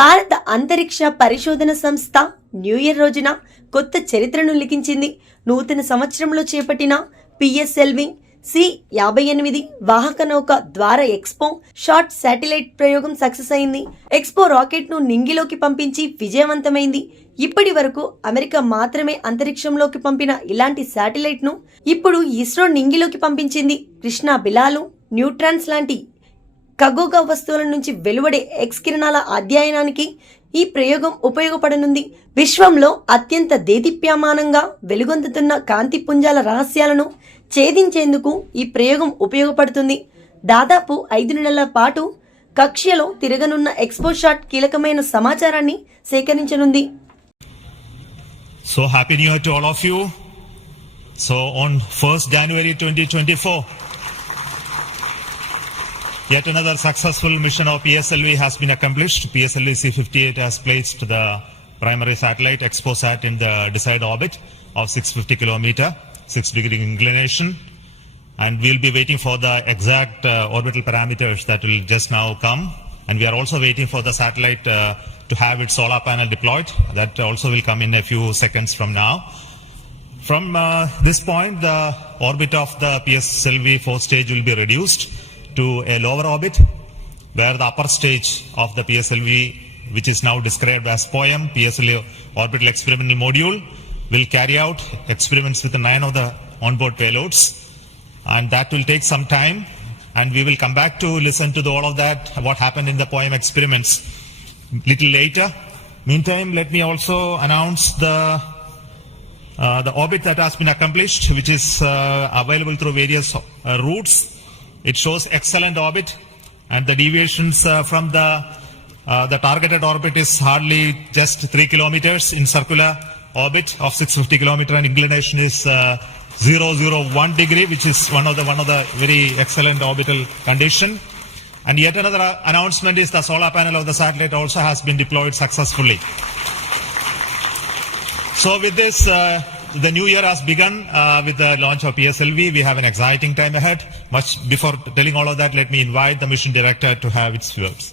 భారత అంతరిక్ష పరిశోధన సంస్థ న్యూ ఇయర్ రోజున కొత్త చరిత్రను లిఖించింది. నూతన సంవత్సరంలో చేపట్టిన పిఎస్ఎల్వి C-58 వాహక నౌక ద్వారా ఎక్స్పో షార్ట్ శాటిలైట్ ప్రయోగం సక్సెస్ అయింది. ఎక్స్పో రాకెట్ ను నింగిలోకి పంపించి విజయవంతమైంది. ఇప్పటి వరకు అమెరికా మాత్రమే అంతరిక్షంలోకి పంపిన ఇలాంటి శాటిలైట్ ను ఇప్పుడు ఇస్రో నింగిలోకి పంపించింది. కృష్ణ బిలాలు, న్యూట్రాన్స్ లాంటి ఖగోళ వస్తువుల నుంచి వెలువడే ఎక్స్ కిరణాల అధ్యయనానికి ఈ ప్రయోగం ఉపయోగపడనుంది. విశ్వంలో అత్యంత దేదీప్యమానంగా వెలుగొందుతున్న కాంతి పుంజాల రహస్యాలను ఛేదించేందుకు ఈ ప్రయోగం ఉపయోగపడుతుంది. దాదాపు 5 నెలల పాటు కక్ష్యలో తిరగనున్న ఎక్స్పో షాట్ కీలకమైన సమాచారాన్ని సేకరించనుంది. So happy new year to all of you. So on 1st January 2024, yet another successful mission of PSLV has been accomplished. PSLV C-58 has placed the primary satellite ExpoSat in the desired orbit of 650 kilometer, 6-degree inclination, and we'll be waiting for the exact orbital parameters that will just now come. And we are also waiting for the satellite to have its solar panel deployed. That also will come in a few seconds from now. From this point, the orbit of the PSLV 4th stage will be reduced to a lower orbit, where the upper stage of the PSLV, which is now described as POEM, PSLV Orbital Experimental Module, will carry out experiments with 9 of the onboard payloads, and that will take some time, and we will come back to listen to all of that, what happened in the POEM experiments little later. Meantime, let me also announce the orbit that has been accomplished, which is available through various routes. It shows excellent orbit, and the deviations from the targeted orbit is hardly just 3 kilometers in circular orbit of 650 kilometer, and inclination is 001 degree, which is one of the very excellent orbital condition. And yet another announcement is the solar panel of the satellite also has been deployed successfully. So with this, the new year has begun with the launch of PSLV. We have an exciting time ahead. Much before telling all of that, let me invite the mission director to have its words.